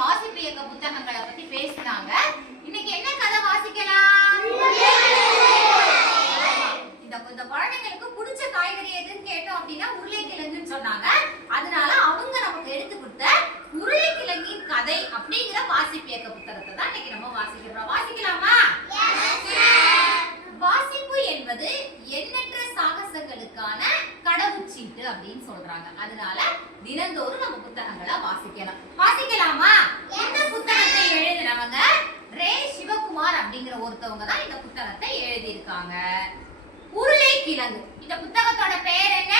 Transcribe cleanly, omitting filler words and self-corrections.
வாசிப்பு இயக்க புத்தகங்களை பத்தி பேசினாங்க. இன்னைக்கு என்ன கதை வாசிக்கலாம்? இந்த குழந்தைங்களுக்கு பிடிச்ச காய்கறி எதுன்னு கேட்டோம் அப்படின்னா உருளைக்கிழங்குன்னு சொன்னாங்க. அதனால அவங்க நமக்கு எடுத்து கொடுத்த உருளைக்கிழங்கின் கதை அப்படிங்கிற வாசிப்பு இயக்க புத்தகத்தை தான் இன்னைக்கு நம்ம வாசிக்கிறோம். வாசிக்கலாமா? வாசிப்பு என்பது எண்ணற்ற சாகசங்களுக்கான கடவுச்சீட்டு அப்படின்னு சொல்றாங்க. அதனால தினந்தோறும் நம்ம புத்தகங்களை வாசிக்கலாம். வாசிக்கலாமா? இந்த புத்தகத்தை எழுதினவங்க ரே சிவகுமார் அப்படிங்கிற ஒருத்தவங்க தான் இந்த புத்தகத்தை எழுதியிருக்காங்க. உருளைக்கிழங்கு. இந்த புத்தகத்தோட பெயர் என்ன?